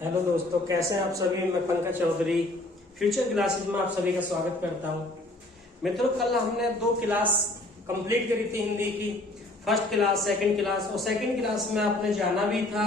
Hello दोस्तों, कैसे हैं आप सभी। मैं पंकज चौधरी फ्यूचर क्लासेज में आप सभी का स्वागत करता हूं। मित्रों, कल हमने 2 क्लास कंप्लीट करी थी हिंदी की, फर्स्ट क्लास, सेकंड क्लास। और सेकंड क्लास में आपने जाना भी था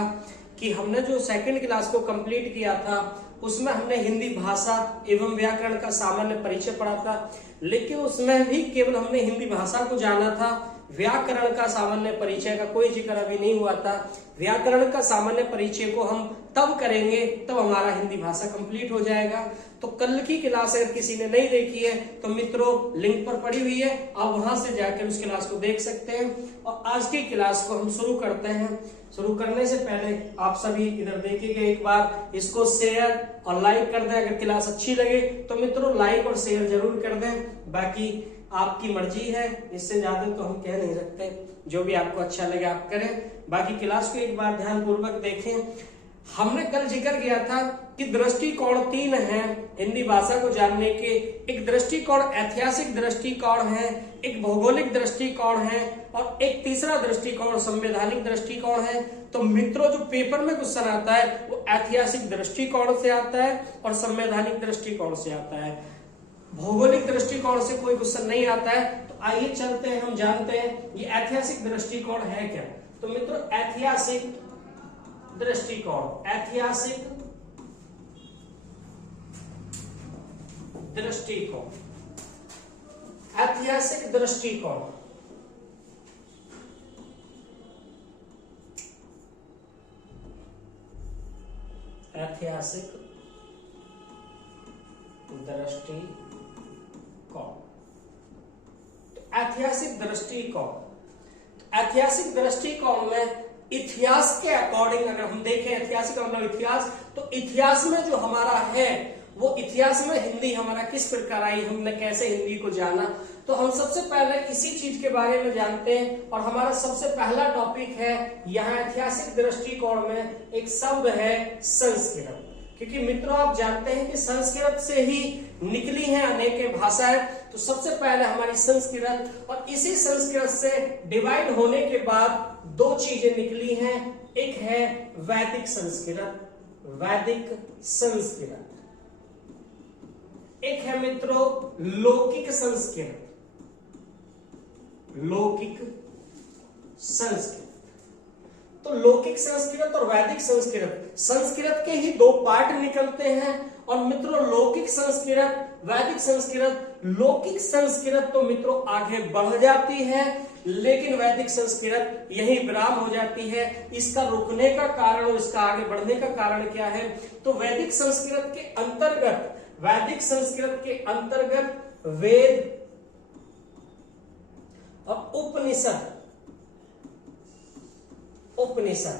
कि हमने जो सेकंड क्लास को कंप्लीट किया था उसमें हमने हिंदी भाषा एवं व्याकरण का सामान्य परिचय पढ़ा था, लेकिन उसमें भी केवल हमने हिंदी भाषा को जाना था। व्याकरण का सामान्य परिचय का कोई जिक्र अभी नहीं हुआ था। व्याकरण का सामान्य परिचय को हम तब करेंगे तब हमारा हिंदी भाषा कंप्लीट हो जाएगा। तो कल की क्लास अगर किसी ने नहीं देखी है तो मित्रों लिंक पर पड़ी हुई है, आप वहां से जाकर उस क्लास को देख सकते हैं। और आज की क्लास को हम शुरू करते हैं। शुरू करने से पहले आप सभी इधर देखिएगा, एक बार इसको शेयर और लाइक कर दें। अगर क्लास अच्छी लगे तो मित्रों लाइक और शेयर जरूर कर दें, बाकी आपकी मर्जी है, इससे ज्यादा तो हम कह नहीं सकते। जो भी आपको अच्छा लगे आप करें। बाकी क्लास को एक बार ध्यान पूर्वक देखें। हमने कल जिक्र किया था कि दृष्टिकोण 3 हैं हिंदी भाषा को जानने के। एक दृष्टिकोण ऐतिहासिक दृष्टिकोण है, एक भौगोलिक दृष्टिकोण है और एक तीसरा दृष्टिकोण संवैधानिक दृष्टिकोण है। तो मित्रों, जो पेपर में क्वेश्चन आता है वो ऐतिहासिक दृष्टिकोण से आता है और संवैधानिक दृष्टिकोण से आता है। भौगोलिक दृष्टिकोण से कोई क्वेश्चन नहीं आता है। तो आइए चलते हैं, हम जानते हैं ये ऐतिहासिक दृष्टिकोण है क्या। तो मित्रों, ऐतिहासिक दृष्टिकोण, ऐतिहासिक दृष्टिकोण, ऐतिहासिक दृष्टिकोण, ऐतिहासिक दृष्टिकोण। ऐतिहासिक दृष्टिकोण, ऐतिहासिक दृष्टिकोण में इतिहास के अकॉर्डिंग अगर हम देखें, ऐतिहासिक मतलब इतिहास, तो इतिहास में जो हमारा है वो इतिहास में हिंदी हमारा किस प्रकार आई, हमने कैसे हिंदी को जाना। तो हम सबसे पहले इसी चीज के बारे में जानते हैं और हमारा सबसे पहला टॉपिक है यहाँ ऐतिहासिक दृष्टिकोण में एक शब्द है संस्कृत। क्योंकि मित्रों आप जानते हैं कि संस्कृत से ही निकली है अनेक भाषाएं। तो सबसे पहले हमारी संस्कृत, और इसी संस्कृत से डिवाइड होने के बाद 2 चीजें निकली हैं। एक है वैदिक संस्कृत, वैदिक संस्कृत। एक है मित्रों लौकिक संस्कृत, लौकिक संस्कृत। तो लौकिक संस्कृत और वैदिक संस्कृत, संस्कृत के ही 2 पार्ट निकलते हैं। और मित्रों लौकिक संस्कृत, वैदिक संस्कृत, लौकिक संस्कृत तो मित्रों आगे बढ़ जाती है, लेकिन वैदिक संस्कृत यही विराम हो जाती है। इसका रुकने का कारण और इसका आगे बढ़ने का कारण क्या है। तो वैदिक संस्कृत के अंतर्गत, वैदिक संस्कृत के अंतर्गत वेद और उपनिषद, उपनिषद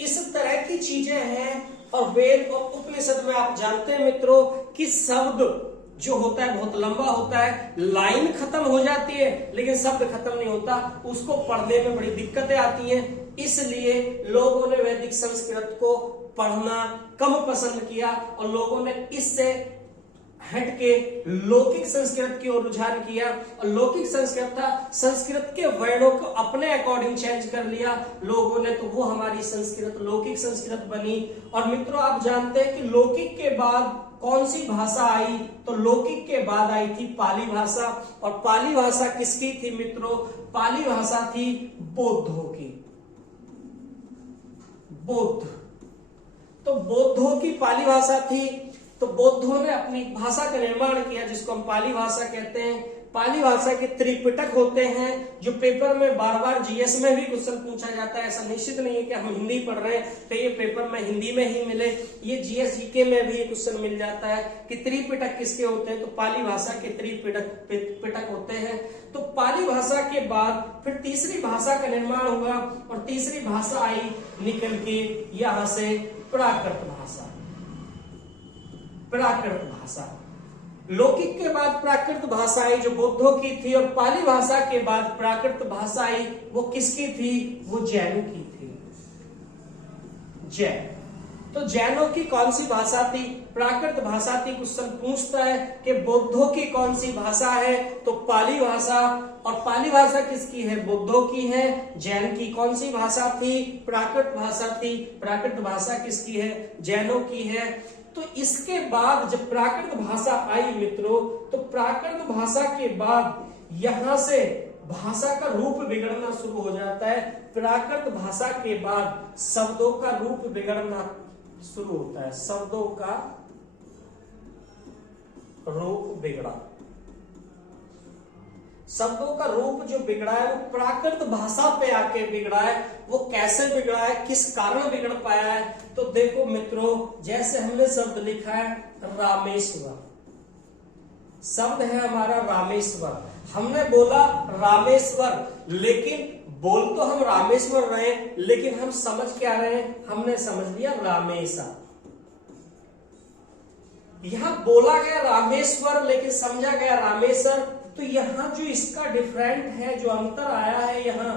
इस तरह की चीजें हैं। और वेद और उपनिषद में आप जानते हैं मित्रों कि शब्द जो होता है बहुत लंबा होता है, लाइन खत्म हो जाती है लेकिन शब्द खत्म नहीं होता, उसको पढ़ने में बड़ी दिक्कतें आती हैं। इसलिए लोगों ने वैदिक संस्कृत को पढ़ना कम पसंद किया और लोगों ने इससे हट के लौकिक संस्कृत की ओर रुझान किया। और लौकिक संस्कृत था, संस्कृत के वर्णों को अपने अकॉर्डिंग चेंज कर लिया लोगों ने, तो वो हमारी संस्कृत लौकिक संस्कृत बनी। और मित्रों आप जानते हैं कि लौकिक के बाद कौन सी भाषा आई। तो लौकिक के बाद आई थी पाली भाषा। और पाली भाषा किसकी थी मित्रों, पाली भाषा थी बौद्धों की, बौद्ध। तो बौद्धों की पाली भाषा थी। तो बौद्धों ने अपनी भाषा का निर्माण किया जिसको हम पाली भाषा कहते हैं। पाली भाषा के त्रिपिटक होते हैं जो पेपर में बार बार जीएस में भी क्वेश्चन पूछा जाता है। ऐसा निश्चित नहीं है कि हम हिंदी पढ़ रहे हैं तो ये पेपर में हिंदी में ही मिले, ये जीएस जीके में भी क्वेश्चन मिल जाता है कि त्रिपिटक किसके होते हैं। तो पाली भाषा के त्रिपिटक होते हैं। तो पाली भाषा के बाद फिर तीसरी भाषा का निर्माण हुआ और तीसरी भाषा आई निकल के यहां से प्राकृत भाषा, प्राकृत भाषा। लौकिक के बाद प्राकृत भाषा आई जो बौद्धों की थी, और पाली भाषा के बाद प्राकृत भाषा आई, वो किसकी थी, वो जैनों की थी, जैन। तो जैनों की कौन सी भाषा थी? प्राकृत भाषा थी। क्वेश्चन पूछता है कि बौद्धों की कौन सी भाषा है? तो पाली भाषा। और पाली भाषा किसकी है? बौद्धों की है। जैन की कौन सी भाषा थी? प्राकृत भाषा थी। प्राकृत भाषा किसकी है? जैनों की है। तो इसके बाद जब प्राकृत भाषा आई मित्रों, तो प्राकृत भाषा के बाद यहां से भाषा का रूप बिगड़ना शुरू हो जाता है। प्राकृत भाषा के बाद शब्दों का रूप बिगड़ना शुरू होता है। शब्दों का रूप बिगड़ा। शब्दों का रूप जो बिगड़ा है वो प्राकृत भाषा पे आके बिगड़ा है। वो कैसे बिगड़ा है, किस कारण बिगड़ पाया है? तो देखो मित्रों, जैसे हमने शब्द लिखा है रामेश्वर, शब्द है हमारा रामेश्वर। हमने बोला रामेश्वर, लेकिन बोल तो हम रामेश्वर रहे, लेकिन हम समझ क्या रहे हैं? हमने समझ लिया रामेशा। यहां बोला गया रामेश्वर, लेकिन समझा गया रामेश्वर। तो यहां जो इसका डिफरेंट है, जो अंतर आया है यहां,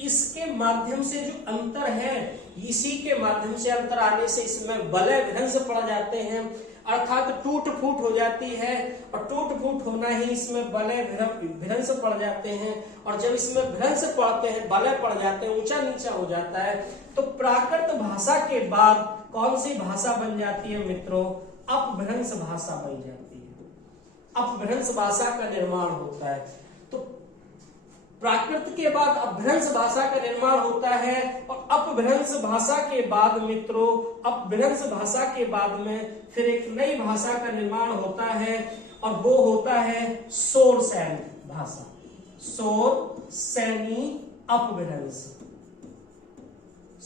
इसके माध्यम से जो अंतर है, इसी के माध्यम से अंतर आने से इसमें वलय भ्रंश पड़ जाते हैं, अर्थात टूट फूट हो जाती है। और टूट फूट होना ही इसमें वलय भ्रंश पड़ जाते हैं। और जब इसमें भ्रंश पड़ते हैं, वलय पड़ जाते हैं, ऊंचा नीचा हो जाता है, तो प्राकृत भाषा के बाद कौन सी भाषा बन जाती है मित्रों? अपभ्रंश भाषा बन जाती है। अपभ्रंश भाषा का निर्माण होता है। तो प्राकृत के बाद अपभ्रंश भाषा का निर्माण होता है। और अपभ्रंश भाषा के बाद मित्रों, अपभ्रंश भाषा के बाद में फिर एक नई भाषा का निर्माण होता है, और वो होता है शोर सैनी भाषा। शोर सैनी अपभ्रंश।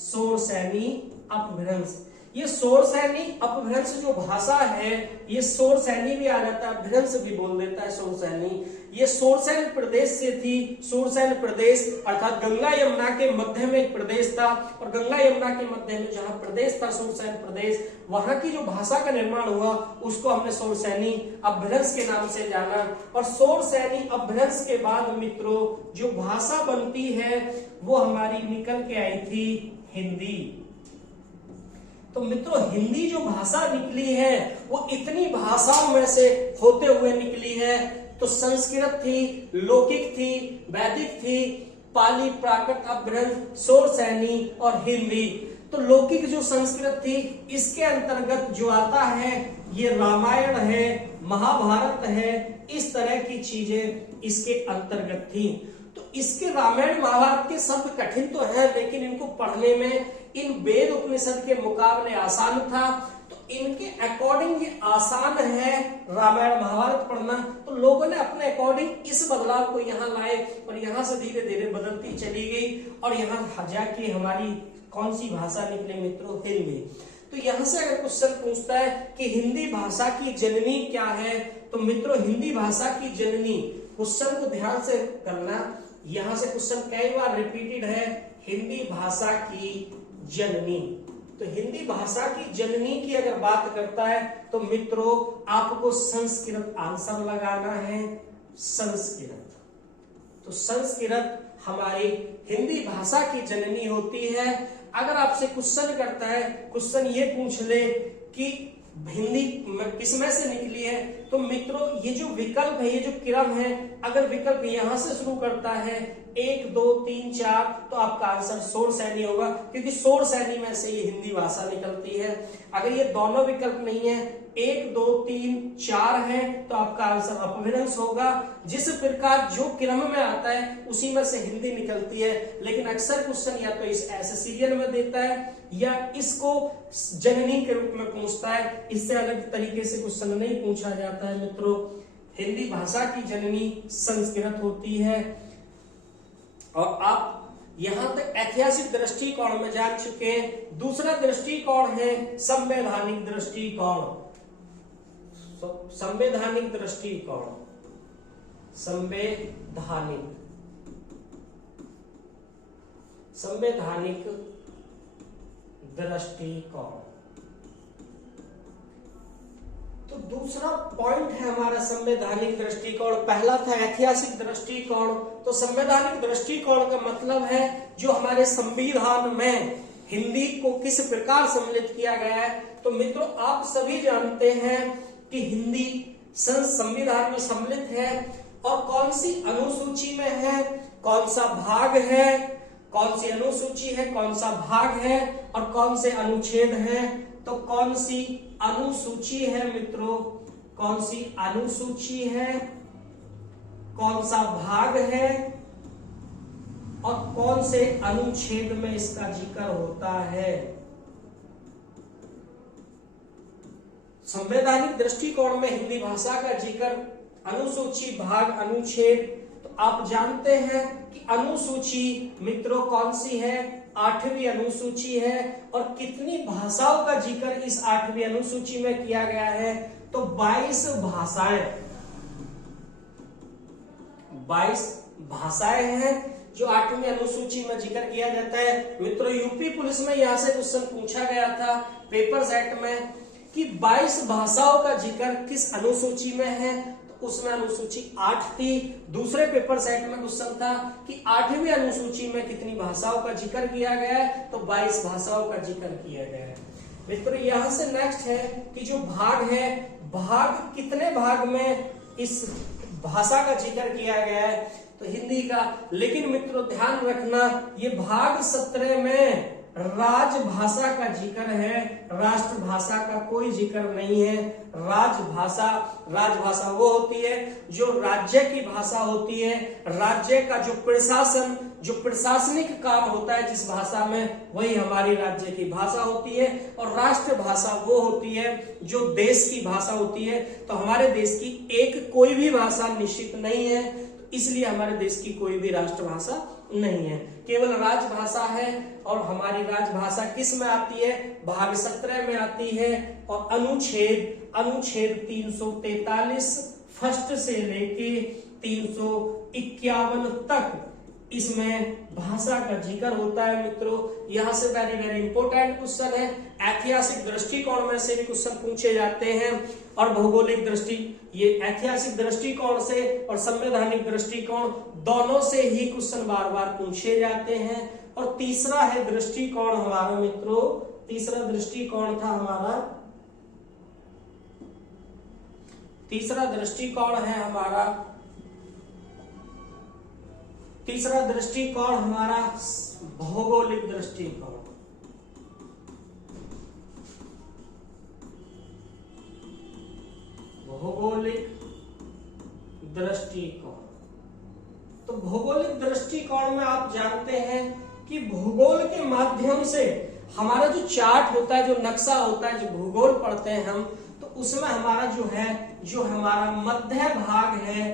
शोर सैनी अपभ्रंश। ये शोर सैनी अपभ्रंश जो भाषा है, ये शोर सैनी भी आ जाता है, भ्रंश भी बोल देता है शोर सैनी। ये शोरसैन प्रदेश से थी। शोरसैन प्रदेश अर्थात गंगा यमुना के मध्य में एक प्रदेश था, और गंगा यमुना के मध्य में जहां प्रदेश था शोरसैन प्रदेश, वहां की जो भाषा का निर्माण हुआ उसको हमने शोरसैनी अपभ्रंश के नाम से जाना। और शोरसैनी अपभ्रंश के बाद मित्रों जो भाषा बनती है वो हमारी निकल के आई थी हिंदी। तो मित्रों हिंदी जो भाषा निकली है वो इतनी भाषाओं में से होते हुए निकली है। तो संस्कृत थी, लौकिक थी, वैदिक थी, पाली, प्राकृत, अपभ्रंश, शोरसैनी और हिंदी। तो लौकिक जो संस्कृत थी, इसके अंतर्गत जो आता है ये रामायण है, महाभारत है, इस तरह की चीजें इसके अंतर्गत थी। तो इसके रामायण महाभारत के शब्द कठिन तो है, लेकिन इनको पढ़ने में इन वेद उपनिषद के मुकाबले आसान था। तो इनके अकॉर्डिंग ये आसान है रामायण महाभारत पढ़ना। तो लोगों ने अपने अकॉर्डिंग इस बदलाव को यहाँ लाए, और यहाँ से धीरे धीरे बदलती चली गई, और यहाँ जाके हमारी कौन सी भाषा निकली मित्रों? हिंदी। तो यहाँ से अगर क्वेश्चन पूछता है कि हिंदी भाषा की जननी क्या है, तो मित्रों हिंदी भाषा की जननी, क्वेश्चन को ध्यान से करना, यहाँ से क्वेश्चन कई बार रिपीटेड है, हिंदी भाषा की जननी। तो हिंदी भाषा की जननी की अगर बात करता है तो मित्रों आपको संस्कृत आंसर लगाना है। संस्कृत। तो संस्कृत हमारी हिंदी भाषा की जननी होती है। अगर आपसे क्वेश्चन करता है, क्वेश्चन ये पूछ ले कि हिंदी किसमें से निकली है, तो मित्रों ये जो विकल्प है, ये जो क्रम है, अगर विकल्प यहां से शुरू करता है 1 2 3 4, तो आपका आंसर शोरसैनी होगा, क्योंकि शोरसैनी में से ये हिंदी भाषा निकलती है। अगर ये दोनों विकल्प नहीं है, 1 2 3 4 है, तो आपका आंसर अपभ्रंश होगा। जिस प्रकार जो क्रम में आता है उसी में से हिंदी निकलती है। लेकिन अक्सर क्वेश्चन या तो इस ऐसे सीरियल में देता है या इसको जननी के रूप में पूछता है, इससे अलग तरीके से क्वेश्चन नहीं पूछा जाता है मित्रों। हिंदी भाषा की जननी संस्कृत होती है। और आप यहां तक ऐतिहासिक दृष्टिकोण में जान चुके हैं। दूसरा दृष्टिकोण है संवैधानिक दृष्टिकोण। संवैधानिक दृष्टिकोण, संवैधानिक दृष्टिकोण। तो दूसरा पॉइंट है हमारा संवैधानिक दृष्टिकोण। पहला था ऐतिहासिक दृष्टिकोण। तो संवैधानिक दृष्टिकोण का मतलब है जो हमारे संविधान में हिंदी को किस प्रकार सम्मिलित किया गया है। तो मित्रों आप सभी जानते हैं कि हिंदी संविधान में सम्मिलित है और कौन सी अनुसूची में है, कौन सा भाग है, कौन सी अनुसूची है, कौन सा भाग है और कौन से अनुच्छेद है। तो कौन सी अनुसूची है मित्रों, कौन सी अनुसूची है, कौन सा भाग है और कौन से अनुच्छेद में इसका जिक्र होता है। संवैधानिक दृष्टिकोण में हिंदी भाषा का जिक्र अनुसूची, भाग, अनुच्छेद। तो आप जानते हैं कि अनुसूची मित्रों कौन सी है, 8वीं अनुसूची है। और कितनी भाषाओं का जिक्र इस 8वीं अनुसूची में किया गया है, तो 22 भाषाएं, 22 भाषाएं हैं जो 8वीं अनुसूची में जिक्र किया जाता है। मित्रों यूपी पुलिस में यहां से क्वेश्चन पूछा गया था पेपर सेट में कि 22 भाषाओं का जिक्र किस अनुसूची में है, तो उसमें अनुसूची 8 थी। दूसरे पेपर सेट में क्वेश्चन था कि 8वीं अनुसूची में कितनी भाषाओं का जिक्र किया गया है, तो 22 भाषाओं का जिक्र किया गया है। मित्रों यहां से नेक्स्ट है कि जो भाग है, भाग कितने भाग में इस भाषा का जिक्र किया गया है, तो हिंदी का। लेकिन मित्रों ध्यान रखना ये भाग 17 में राजभाषा का जिक्र है, राष्ट्रभाषा का कोई जिक्र नहीं है। राजभाषा, राजभाषा वो होती है जो राज्य की भाषा होती है, राज्य का जो प्रशासन, जो प्रशासनिक काम होता है जिस भाषा में, वही हमारी राज्य की भाषा होती है। और राष्ट्रभाषा वो होती है जो देश की भाषा होती है। तो हमारे देश की एक कोई भी भाषा निश्चित नहीं है, तो इसलिए हमारे देश की कोई भी राष्ट्रभाषा नहीं है, केवल राजभाषा है। और हमारी राजभाषा किस में आती है, भाग 17 में आती है। और अनुच्छेद 343 फर्स्ट से लेके 351 तक इसमें भाषा का जिक्र होता है। मित्रों यहां से वेरी वेरी इंपॉर्टेंट क्वेश्चन है, ऐतिहासिक दृष्टिकोण में से भी क्वेश्चन पूछे जाते हैं और भौगोलिक दृष्टि, ये ऐतिहासिक दृष्टिकोण से और संवैधानिक दृष्टिकोण दोनों से ही क्वेश्चन बार बार पूछे जाते हैं। और तीसरा है दृष्टिकोण हमारा मित्रों, तीसरा दृष्टिकोण था हमारा, तीसरा दृष्टिकोण है हमारा, तीसरा दृष्टिकोण हमारा भौगोलिक दृष्टिकोण। भौगोलिक दृष्टिकोण, तो भौगोलिक दृष्टिकोण में आप जानते हैं कि भूगोल के माध्यम से हमारा जो चार्ट होता है, जो नक्शा होता है, जो भूगोल पढ़ते हैं हम, तो उसमें हमारा जो है, जो हमारा मध्य भाग है,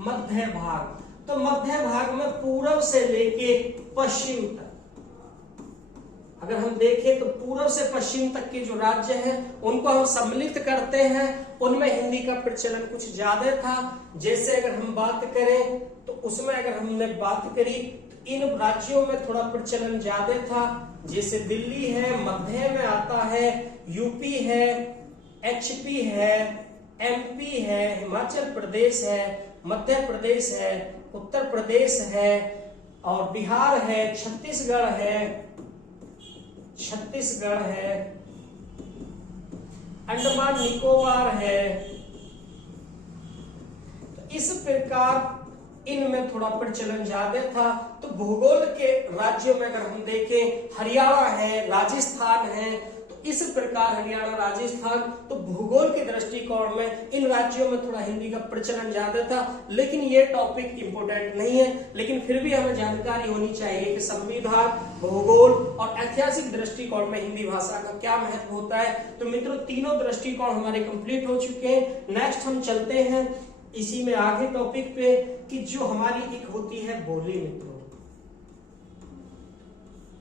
मध्य भाग, तो मध्य भाग में पूर्व से लेके पश्चिम तक, अगर हम देखें तो पूर्व से पश्चिम तक के जो राज्य हैं उनको हम सम्मिलित करते हैं। उनमें हिंदी का प्रचलन कुछ ज्यादा था। जैसे अगर हम बात करें तो उसमें अगर हमने बात करी तो इन राज्यों में थोड़ा प्रचलन ज्यादा था। जैसे दिल्ली है, मध्य में आता है, यूपी है, एचपी है, एमपी है, हिमाचल प्रदेश है, मध्य प्रदेश है, उत्तर प्रदेश है और बिहार है, छत्तीसगढ़ है, छत्तीसगढ़ है, अंडमान निकोबार है। तो इस प्रकार इनमें थोड़ा प्रचलन ज्यादा था। तो भूगोल के राज्यों में अगर हम देखें, हरियाणा है, राजस्थान है, तो इस प्रकार हरियाणा, राजस्थान, तो भूगोल के दृष्टिकोण में इन राज्यों में थोड़ा हिंदी का प्रचलन ज्यादा था। लेकिन ये टॉपिक इंपोर्टेंट नहीं है, लेकिन फिर भी हमें जानकारी होनी चाहिए कि संविधान, भूगोल और ऐतिहासिक दृष्टिकोण में हिंदी भाषा का क्या महत्व होता है। तो मित्रों तीनों दृष्टिकोण हमारे कंप्लीट हो चुके हैं। नेक्स्ट हम चलते हैं इसी में आगे टॉपिक पे कि जो हमारी एक होती है बोली मित्रों,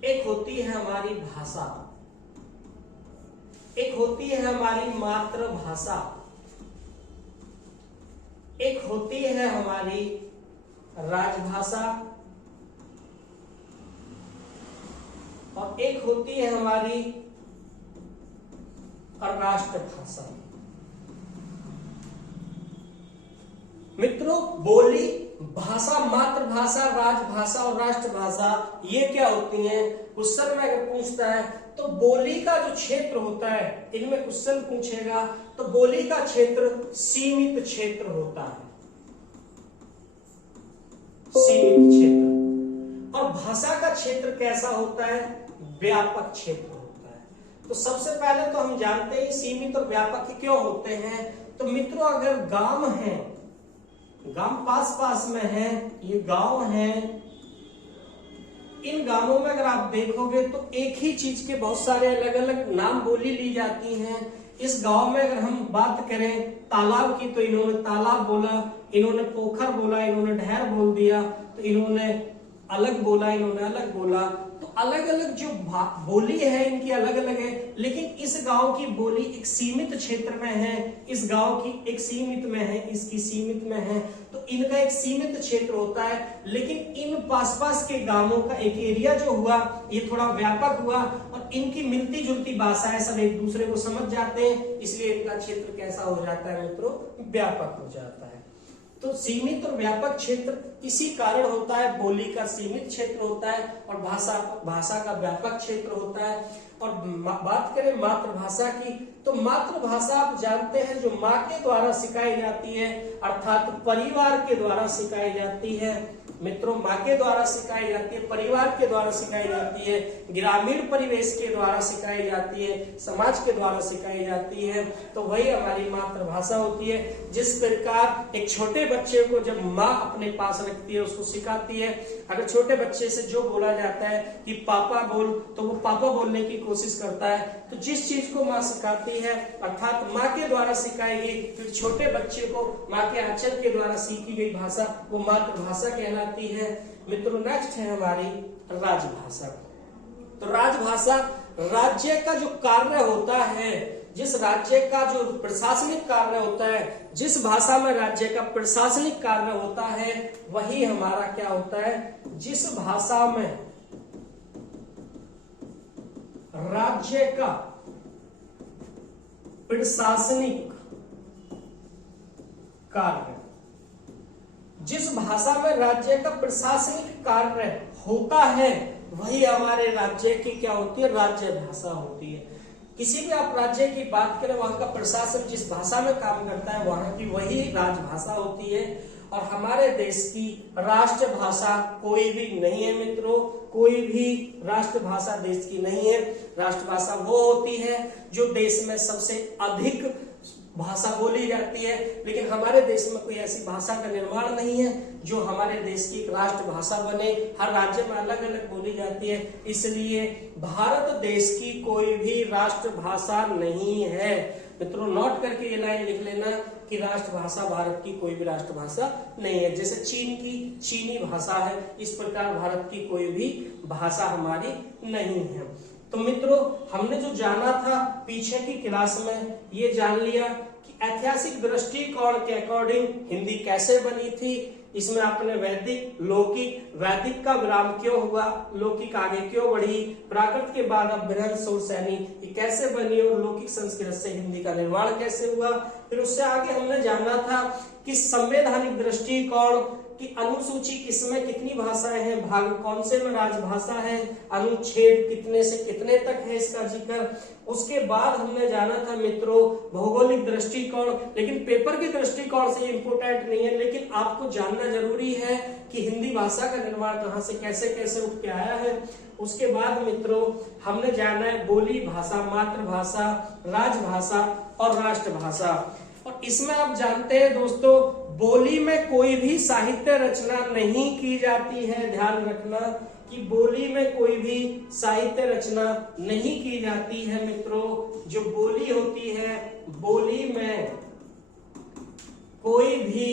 एक होती है हमारी भाषा, एक होती है हमारी मातृभाषा, एक होती है हमारी राजभाषा और एक होती है हमारी राष्ट्रभाषा। मित्रों बोली, भाषा, मातृभाषा, राजभाषा और राष्ट्रभाषा ये क्या होती हैं? क्वेश्चन में अगर पूछता है तो बोली का जो क्षेत्र होता है, इनमें क्वेश्चन पूछेगा तो बोली का क्षेत्र सीमित क्षेत्र होता है, सीमित क्षेत्र। और भाषा का क्षेत्र कैसा होता है? व्यापक क्षेत्र होता है। तो सबसे पहले तो हम जानते हैं सीमित और व्यापक क्यों होते हैं। तो मित्रों अगर गांव है, गांव पास पास में है, ये गांव है, इन गांवों में अगर आप देखोगे तो एक ही चीज के बहुत सारे अलग अलग नाम बोली ली जाती हैं। इस गांव में अगर हम बात करें तालाब की तो इन्होंने तालाब बोला, इन्होंने पोखर बोला, इन्होंने नहर बोल दिया, तो इन्होंने अलग बोला, इन्होंने अलग बोला। तो अलग अलग जो बोली है इनकी अलग अलग है, लेकिन इस गांव की बोली एक सीमित क्षेत्र में है, इस गांव की एक सीमित में है, इसकी सीमित में है। तो इनका एक सीमित क्षेत्र होता है, लेकिन इन पास पास के गांवों का एक एरिया जो हुआ ये थोड़ा व्यापक हुआ और इनकी मिलती जुलती भाषा है, सब एक दूसरे को समझ जाते हैं, इसलिए इनका क्षेत्र कैसा हो जाता है मित्रों? व्यापक हो जाता है। तो सीमित और व्यापक क्षेत्र इसी कारण होता है, बोली का सीमित क्षेत्र होता है और भाषा का व्यापक क्षेत्र होता है। और बात करें मातृभाषा की, तो मातृभाषा आप जानते हैं जो माँ के द्वारा सिखाई जाती है, अर्थात परिवार के द्वारा सिखाई जाती है। मित्रों माँ के द्वारा सिखाई जाती है, परिवार के द्वारा सिखाई जाती है, ग्रामीण परिवेश के द्वारा सिखाई जाती है, समाज के द्वारा सिखाई जाती है। तो वही हमारी मातृभाषा होती है। जिस प्रकार एक छोटे बच्चे को जब माँ अपने पास रखती है, उसको सिखाती है, अगर छोटे बच्चे से जो बोला जाता है कि पापा बोल, तो वो पापा बोलने की कोशिश करता है। तो जिस चीज को माँ सिखाती है अर्थात माँ के द्वारा सिखाएगी, फिर छोटे बच्चे को माँ के आचरण के द्वारा सीखी गई भाषा वो मातृभाषा कहलाती है। मित्रों नेक्स्ट है हमारी राजभाषा। तो राजभाषा राज्य का जो कार्य होता है, जिस राज्य का जो प्रशासनिक कार्य होता है, जिस भाषा में राज्य का प्रशासनिक कार्य होता है, वही हमारा क्या होता है? जिस भाषा में राज्य का प्रशासनिक कार्य, जिस भाषा में राज्य का प्रशासनिक कार्य होता है, वही हमारे राज्य की क्या होती है? राज्य भाषा होती है। किसी भी आप राज्य की बात करें, वहां का प्रशासन जिस भाषा में काम करता है वहां की वही राजभाषा होती है। और हमारे देश की राष्ट्रभाषा कोई भी नहीं है मित्रों, कोई भी राष्ट्रभाषा देश की नहीं है। राष्ट्रभाषा वो होती है जो देश में सबसे अधिक भाषा बोली जाती है, लेकिन हमारे देश में कोई ऐसी भाषा का निर्माण नहीं है जो हमारे देश की एक राष्ट्रभाषा बने। हर राज्य में अलग अलग बोली जाती है, इसलिए भारत देश की कोई भी राष्ट्रभाषा नहीं है। मित्रों नोट करके ये लाइन लिख लेना कि राष्ट्रभाषा भारत की कोई भी राष्ट्रभाषा नहीं है। जैसे चीन की चीनी भाषा है, इस प्रकार भारत की कोई भी भाषा हमारी नहीं है। तो मित्रों हमने जो जाना था पीछे की क्लास में, ये जान लिया कि ऐतिहासिक दृष्टिकोण के अकॉर्डिंग हिंदी कैसे बनी थी। इसमें आपने वैदिक, लौकिक, वैदिक का विराम क्यों हुआ, लौकिक आगे क्यों बढ़ी, प्राकृत के बाद अपभ्रंश और सैनी ये कैसे बनी और लौकिक संस्कृत से हिंदी का निर्माण कैसे हुआ। फिर उससे आगे हमने जाना था कि संवैधानिक दृष्टिकोण कि अनुसूची किसमें कितनी भाषाएं हैं, भाग कौन से में राजभाषा है, अनुच्छेद कितने से कितने तक है इसका जिक्र। उसके बाद हमने जाना था मित्रों भौगोलिक दृष्टिकोण, लेकिन पेपर के दृष्टिकोण से इंपोर्टेंट नहीं है, लेकिन आपको जानना जरूरी है कि हिंदी भाषा का निर्माण कहाँ से कैसे कैसे उठ के आया है। उसके बाद मित्रों हमने जाना है बोली भाषा, मातृभाषा, राजभाषा और राष्ट्रभाषा। और इसमें आप जानते हैं दोस्तों बोली में कोई भी साहित्य रचना नहीं की जाती है। ध्यान रखना कि बोली में कोई भी साहित्य रचना नहीं की जाती है मित्रों। जो बोली होती है, बोली में कोई भी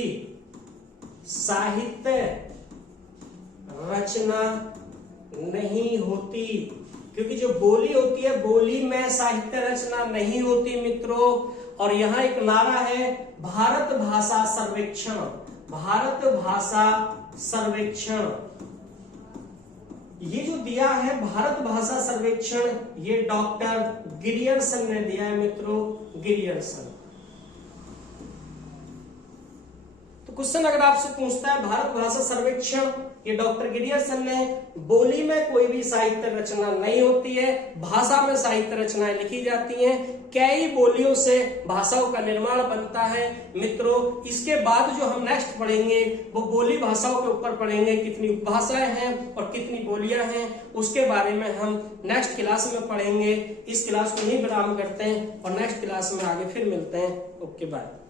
साहित्य रचना नहीं होती, क्योंकि जो बोली होती है बोली में साहित्य रचना नहीं होती मित्रों। और यहाँ एक नारा है भारत भाषा सर्वेक्षण, भारत भाषा सर्वेक्षण। ये जो दिया है भारत भाषा सर्वेक्षण, ये डॉक्टर गिरियर्सन ने दिया है मित्रों, गिरियर्सन। तो क्वेश्चन अगर आपसे पूछता है भारत भाषा सर्वेक्षण, ये डॉक्टर गिरियर्सन ने, बोली में कोई भी साहित्य रचना नहीं होती है, भाषा में साहित्य रचनाएं लिखी जाती हैं, कई बोलियों से भाषाओं का निर्माण बनता है। मित्रों इसके बाद जो हम नेक्स्ट पढ़ेंगे वो बोली भाषाओं के ऊपर पढ़ेंगे, कितनी उपभाषाएं हैं और कितनी बोलियां हैं, उसके बारे में हम नेक्स्ट क्लास में पढ़ेंगे। इस क्लास को यहीं विराम करते हैं और नेक्स्ट क्लास में आगे फिर मिलते हैं। Okay bye.